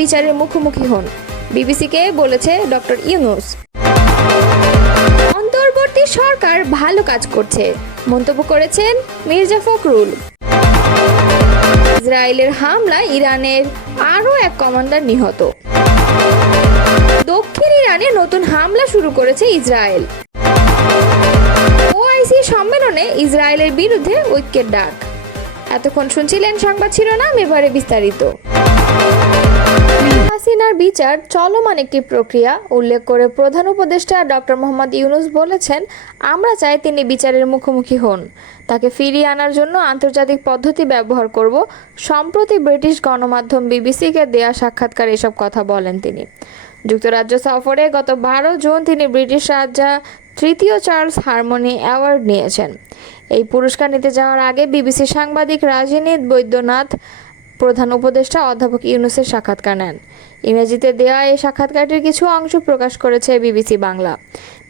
বিচারের মুখোমুখি হন, বিবিসিকে বলেছে ডক্টর ইউনূস। অন্তর্বর্তী সরকার ভালো কাজ করছে মন্তব্য করেছেন মির্জা ফখরুল। ইসরায়েলের হামলায় ইরানের আরও এক কমান্ডার নিহত। দক্ষিণ ইরানে নতুন হামলা শুরু করেছে ইসরায়েল। ওআইসি সম্মেলনে ইসরায়েলের বিরুদ্ধে ঐক্যের ডাক। এতক্ষণ শুনছিলেন সংবাদ শিরোনাম, এবারে বিস্তারিত। হাসিনার বিচার চলমান একটি প্রক্রিয়া উল্লেখ করে প্রধান উপদেষ্টা ডক্টর মোহাম্মদ ইউনূস বলেছেন, আমরা চাই তিনি বিচারের মুখোমুখি হন, তাকে ফিরিয়ে আনার জন্য আন্তর্জাতিক পদ্ধতি ব্যবহার করব। সম্প্রতি ব্রিটিশ গণমাধ্যম বিবিসিকে দেয়া সাক্ষাৎকারে এসব কথা বলেন তিনি। যুক্তরাজ্য সফরে গত 12 জুন তিনি ব্রিটিশ রাজা তৃতীয় চার্লস হারমোনি অ্যাওয়ার্ড নিয়েছেন। এই পুরস্কার নিতে যাওয়ার আগে বিবিসি সাংবাদিক রাজনীত বৈদ্যনাথ প্রধান উপদেষ্টা অধ্যাপক ইউনূসের সাক্ষাৎকার নেন। ইংরেজিতে দেওয়া এই সাক্ষাৎকারটির কিছু অংশ প্রকাশ করেছে বিবিসি বাংলা।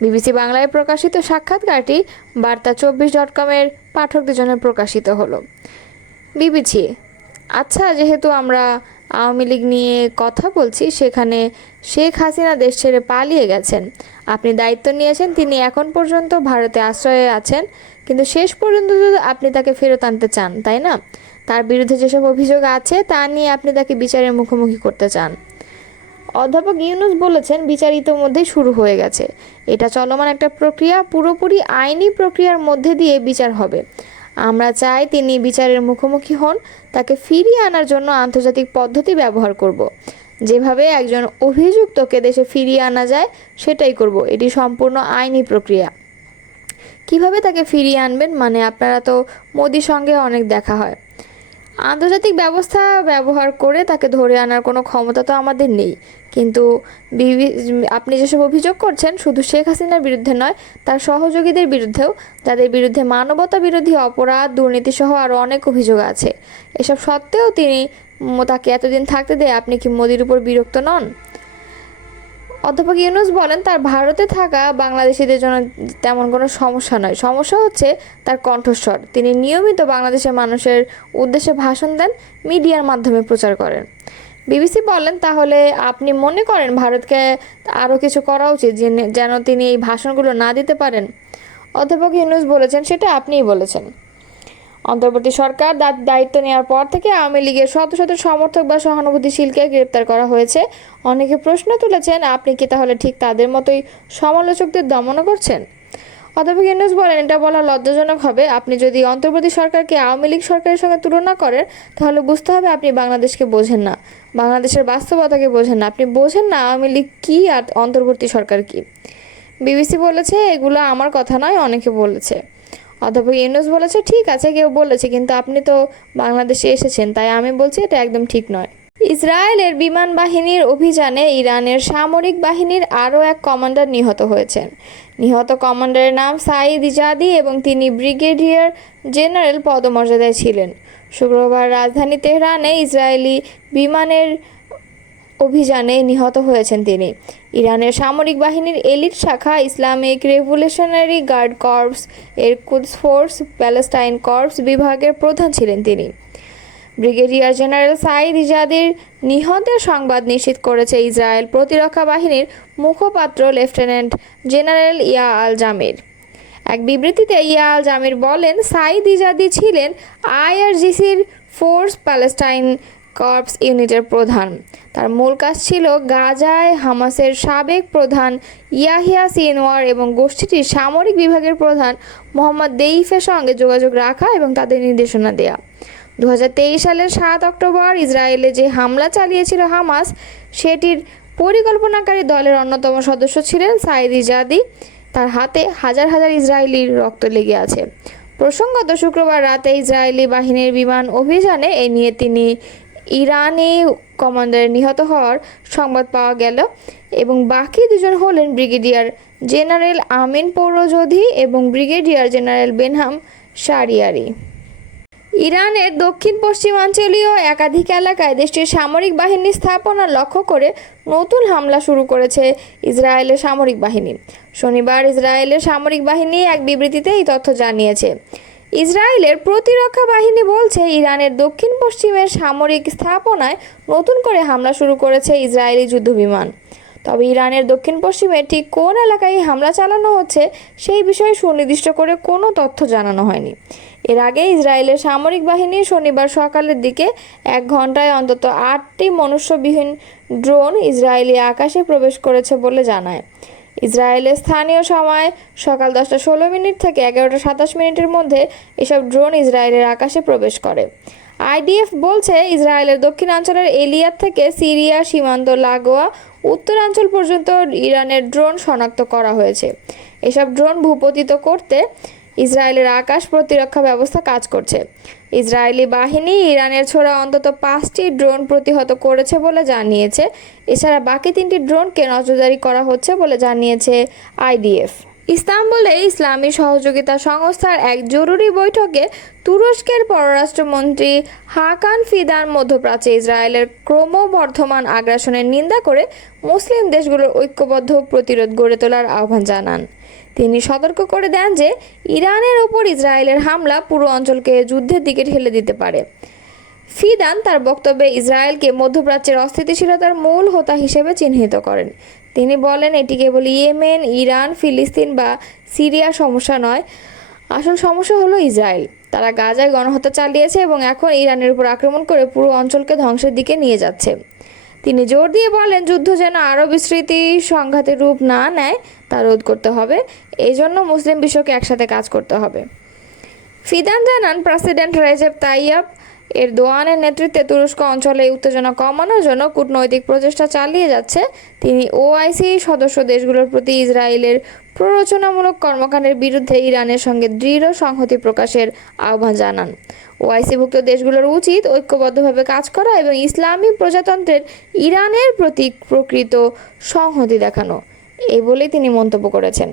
বিবিসি বাংলায় প্রকাশিত সাক্ষাৎকারটি বার্তা24.com-এর পাঠকদের জন্য প্রকাশিত হলো। বিবিসি: আচ্ছা, যেহেতু আমরা আওয়ামী লীগ নিয়ে কথা বলছি, সেখানে শেখ হাসিনা দেশ ছেড়ে পালিয়ে গেছেন, আপনি দায়িত্ব নিয়েছেন, তিনি এখন পর্যন্ত ভারতে আশ্রয়ে আছেন, কিন্তু শেষ পর্যন্ত আপনি তাকে ফেরত আনতে চান, তাই না? তার বিরুদ্ধে যেসব অভিযোগ আছে তা নিয়ে আপনি তাকে বিচারের মুখোমুখি করতে চান। অধ্যাপক ইউনূস বলেছেন, বিচার ইতোমধ্যেই শুরু হয়ে গেছে, এটা চলমান একটা প্রক্রিয়া, পুরোপুরি আইনি প্রক্রিয়ার মধ্যে দিয়ে বিচার হবে। আমরা চাই তিনি বিচারের মুখোমুখি হন, তাকে ফিরিয়ে আনার জন্য আন্তর্জাতিক পদ্ধতি ব্যবহার করব। যেভাবে একজন অভিযুক্তকে দেশে ফিরিয়ে আনা যায় সেটাই করব। এটি সম্পূর্ণ আইনি প্রক্রিয়া। কিভাবে তাকে ফিরিয়ে আনবেন? মানে আপনারা তো মোদির সঙ্গে অনেক দেখা হয়, আন্তর্জাতিক ব্যবস্থা ব্যবহার করে তাকে ধরে আনার কোনো ক্ষমতা তো আমাদের নেই। কিন্তু আপনি যেসব অভিযোগ করছেন শুধু শেখ হাসিনার বিরুদ্ধে নয়, তার সহযোগীদের বিরুদ্ধেও, যাদের বিরুদ্ধে মানবতা বিরোধী অপরাধ, দুর্নীতি সহ আরও অনেক অভিযোগ আছে, এসব সত্ত্বেও তাকে এতদিন থাকতে দেয়। আপনি কি মোদির উপর বিরক্ত নন? অধ্যাপক ইউনূস বলেন, তার ভারতে থাকা বাংলাদেশিদের জন্য তেমন কোনো সমস্যা নয়, সমস্যা হচ্ছে তার কণ্ঠস্বর। তিনি নিয়মিত বাংলাদেশের মানুষের উদ্দেশ্যে ভাষণ দেন, মিডিয়ার মাধ্যমে প্রচার করেন। বিবিসি বলেন, তাহলে আপনি মনে করেন ভারতকে আরও কিছু করা উচিত যেন তিনি এই ভাষণগুলো না দিতে পারেন? অধ্যাপক ইউনূস বলেছেন, সেটা আপনিই বলেছেন। অন্তর্বর্তী সরকার দায়িত্ব নেওয়ার পর থেকে আওয়ামী লীগের শত শত সমর্থক বা সহানুভূতিশীলকে গ্রেপ্তার করা হয়েছে। অনেকে প্রশ্ন তুলেছেন, আপনি কি তাহলে ঠিক তাদের মতোই সমালোচকদের দমন করছেন? অধ্যাপক ইউনূস বলেন, এটা বলা লজ্জাজনক হবে। আপনি যদি অন্তর্বর্তী সরকারকে আওয়ামী লীগ সরকারের সঙ্গে তুলনা করেন, তাহলে বুঝতে হবে আপনি বাংলাদেশকে বোঝেন না, বাংলাদেশের বাস্তবতাকে বোঝেন না, আপনি বোঝেন না আওয়ামী লীগ কী আর অন্তর্বর্তী সরকার কী। বিবিসি বলেছে, এগুলো আমার কথা নয়, অনেকে বলেছে। অধ্যাপক ইউনূস বলেছে, ঠিক আছে, কেউ বলেছে, কিন্তু আপনি তো বাংলাদেশে এসেছেন, তাই আমি বলছি এটা একদম ঠিক নয়। ইসরায়েলের বিমান বাহিনীর অভিযানে ইরানের সামরিক বাহিনীর আরও এক কমান্ডার নিহত হয়েছেন। নিহত কমান্ডারের নাম সাঈদ ইজাদি এবং তিনি ব্রিগেডিয়ার জেনারেল পদমর্যাদায় ছিলেন। শুক্রবার রাজধানী তেহরানে ইসরায়েলি বিমানের অভিযানে নিহত হয়েছেন তিনি। ইরানের সামরিক বাহিনীর এলিট শাখা ইসলামিক রেভলিউশনারি গার্ড কর্পস এর কুদস ফোর্স প্যালেস্টাইন কর্পস বিভাগের প্রধান ছিলেন তিনি। ব্রিগেডিয়ার জেনারেল সাঈদ ইজাদির নিহতের সংবাদ নিশ্চিত করেছে ইসরায়েল প্রতিরক্ষা বাহিনীর মুখপাত্র লেফটেন্যান্ট জেনারেল ইয়া আল জামির। এক বিবৃতিতে ইয়া আল জামির বলেন, সাঈদ ইজাদি ছিলেন আইআরজিসির ফোর্স প্যালেস্টাইন কর্পস ইউনিটের প্রধান। তার মূল কাজ ছিল গাজায় হামাসের সাবেক প্রধান ইয়াহিয়া সিনওয়ার এবং গোষ্ঠীটির সামরিক বিভাগের প্রধান মোহাম্মদ দেইফের সঙ্গে যোগাযোগ রাখা এবং তাদের নির্দেশনা দেয়া। 2023 সালের 7 অক্টোবর ইসরায়েলে যে হামলা চালিয়েছিল হামাস, সেটির পরিকল্পনাকারী দলের অন্যতম সদস্য ছিলেন সাঈদ ইজাদি। তার হাতে হাজার হাজার ইসরায়েলির রক্ত লেগে আছে। প্রসঙ্গত, শুক্রবার রাতে ইসরায়েলি বাহিনীর বিমান অভিযানে এ নিয়ে তিনি ইরানি কমান্ডারের নিহত হওয়ার সংবাদ পাওয়া গেল এবং বাকি দুজন হলেন ব্রিগেডিয়ার জেনারেল আমিন পৌরজোধি এবং ব্রিগেডিয়ার জেনারেল বেনহাম শারিয়ারি। ইরানের দক্ষিণ পশ্চিমাঞ্চলীয় একাধিক এলাকায় দেশটির সামরিক বাহিনী স্থাপনা লক্ষ্য করে নতুন হামলা শুরু করেছে ইসরায়েলের সামরিক বাহিনী। শনিবার ইসরায়েলের সামরিক বাহিনী এক বিবৃতিতে এই তথ্য জানিয়েছে। ইসরায়েলের প্রতিরক্ষা বাহিনী বলছে ইরানের দক্ষিণ পশ্চিমের সামরিক স্থাপনায় নতুন করে হামলা শুরু করেছে ইসরায়েলি যুদ্ধবিমান। তবে ইরানের দক্ষিণ পশ্চিমে ঠিক কোন এলাকায় হামলা চালানো হচ্ছে সেই বিষয়ে সুনির্দিষ্ট করে কোনো তথ্য জানানো হয়নি। এর আগে ইসরায়েলের সামরিক বাহিনী শনিবার সকালের দিকে 1 ঘন্টায় অন্তত 8টি মনুষ্যবিহীন ড্রোন ইসরায়েলি আকাশে প্রবেশ করেছে বলে জানায়। ইসরায়েলের স্থানীয় সময় সকাল 10:16 থেকে 11:27 মধ্যে এসব ড্রোন ইসরায়েলের আকাশে প্রবেশ করে। আইডিএফ বলছে ইসরায়েলের দক্ষিণাঞ্চলের এলিয়াত থেকে সিরিয়া সীমান্ত লাগোয়া উত্তরাঞ্চল পর্যন্ত ইরানের ড্রোন শনাক্ত করা হয়েছে। এসব ড্রোন ভূপতিত করতে ইসরায়েলের আকাশ প্রতিরক্ষা ব্যবস্থা কাজ করছে। ইসরায়েলি বাহিনী ইরানের ছোড়া অন্তত 5টি ড্রোন প্রতিহত করেছে বলে জানিয়েছে। এছাড়া বাকি 3টি ড্রোনকে নজরদারি করা হচ্ছে বলে জানিয়েছে আইডিএফ। ইস্তাম্বুলে ইসলামী সহযোগিতা সংস্থার এক জরুরি বৈঠকে তুরস্কের পররাষ্ট্রমন্ত্রী হাকান ফিদান মধ্যপ্রাচ্যে ইসরায়েলের ক্রমবর্ধমান আগ্রাসনের নিন্দা করে মুসলিম দেশগুলোর ঐক্যবদ্ধ প্রতিরোধ গড়ে তোলার আহ্বান জানান। তিনি সতর্ক করে দেন যে ইরানের ওপর ইসরায়েলের হামলা পুরো অঞ্চলকে যুদ্ধের দিকে ঠেলে দিতে পারে। ফিদান তার বক্তব্যে ইসরায়েলকে মধ্যপ্রাচ্যের অস্থিতিশীলতার মূল হোতা হিসেবে চিহ্নিত করেন। তিনি বলেন, এটি কেবল ইয়েমেন, ইরান, ফিলিস্তিন বা সিরিয়ার সমস্যা নয়, আসল সমস্যা হলো ইসরায়েল। তারা গাজায় গণহত্যা চালিয়েছে এবং এখন ইরানের উপর আক্রমণ করে পুরো অঞ্চলকে ধ্বংসের দিকে নিয়ে যাচ্ছে। তিনি জোর দিয়ে বলেন, যুদ্ধ যেন আরও বিস্তৃতি সংঘাতের রূপ না নেয় তা রোধ করতে হবে। এই জন্য মুসলিম বিশ্বকে একসাথে কাজ করতে হবে। ফিদান জানান, প্রেসিডেন্ট রেজেপ তাইয়্যিপ এরদোয়ানের নেতৃত্বে তুরস্ক অঞ্চলে উত্তেজনা কমানোর জন্য কূটনৈতিক প্রচেষ্টা চালিয়ে যাচ্ছে। তিনি ওআইসি সদস্য দেশগুলোর প্রতি ইসরায়েলের প্ররোচনামূলক কর্মকাণ্ডের বিরুদ্ধে ইরানের সঙ্গে দৃঢ় সংহতি প্রকাশের আহ্বান জানান। ওআইসিভুক্ত দেশগুলোর উচিত ঐক্যবদ্ধভাবে কাজ করা এবং ইসলামী প্রজাতন্ত্রের ইরানের প্রতি প্রকৃত সংহতি দেখানো, এই বলেই তিনি মন্তব্য করেছেন।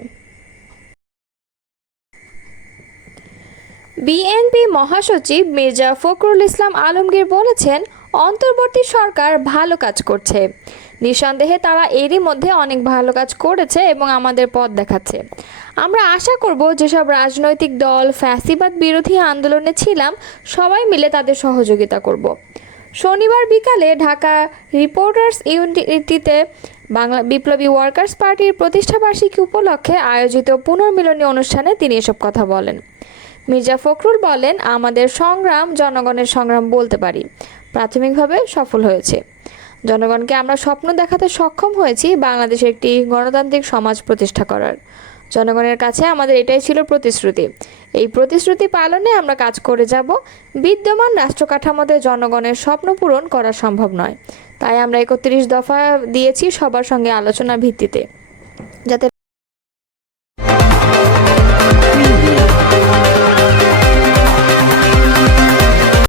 বিএনপি মহাসচিব মির্জা ফখরুল ইসলাম আলমগীর বলেছেন, অন্তর্বর্তী সরকার ভালো কাজ করছে। নিঃসন্দেহে তারা এরই মধ্যে অনেক ভালো কাজ করেছে এবং আমাদের পথ দেখাচ্ছে। আমরা আশা করব যেসব রাজনৈতিক দল ফ্যাসিবাদ বিরোধী আন্দোলনে ছিলাম সবাই মিলে তাদের সহযোগিতা করব। শনিবার বিকালে ঢাকা রিপোর্টার্স ইউনিটিতে বাংলা বিপ্লবী ওয়ার্কার্স পার্টির প্রতিষ্ঠাবার্ষিকী উপলক্ষে আয়োজিত পুনর্মিলনী অনুষ্ঠানে তিনি এসব কথা বলেন। মির্জা ফখরুল বলেন, আমাদের সংগ্রাম জনগণের সংগ্রাম বলতে পারি, প্রাথমিকভাবে সফল হয়েছে। জনগণকে আমরা স্বপ্ন দেখাতে সক্ষম হয়েছি বাংলাদেশে একটি গণতান্ত্রিক সমাজ প্রতিষ্ঠা করার। জনগণের কাছে আমাদের এটাই ছিল প্রতিশ্রুতি। এই প্রতিশ্রুতি পালনে আমরা কাজ করে যাব। বিদ্যমান রাষ্ট্র কাঠামোতে জনগণের স্বপ্ন পূরণ করা সম্ভব নয়, তাই আমরা 31 দফা দিয়েছি সবার সঙ্গে আলোচনার ভিত্তিতে, যাতে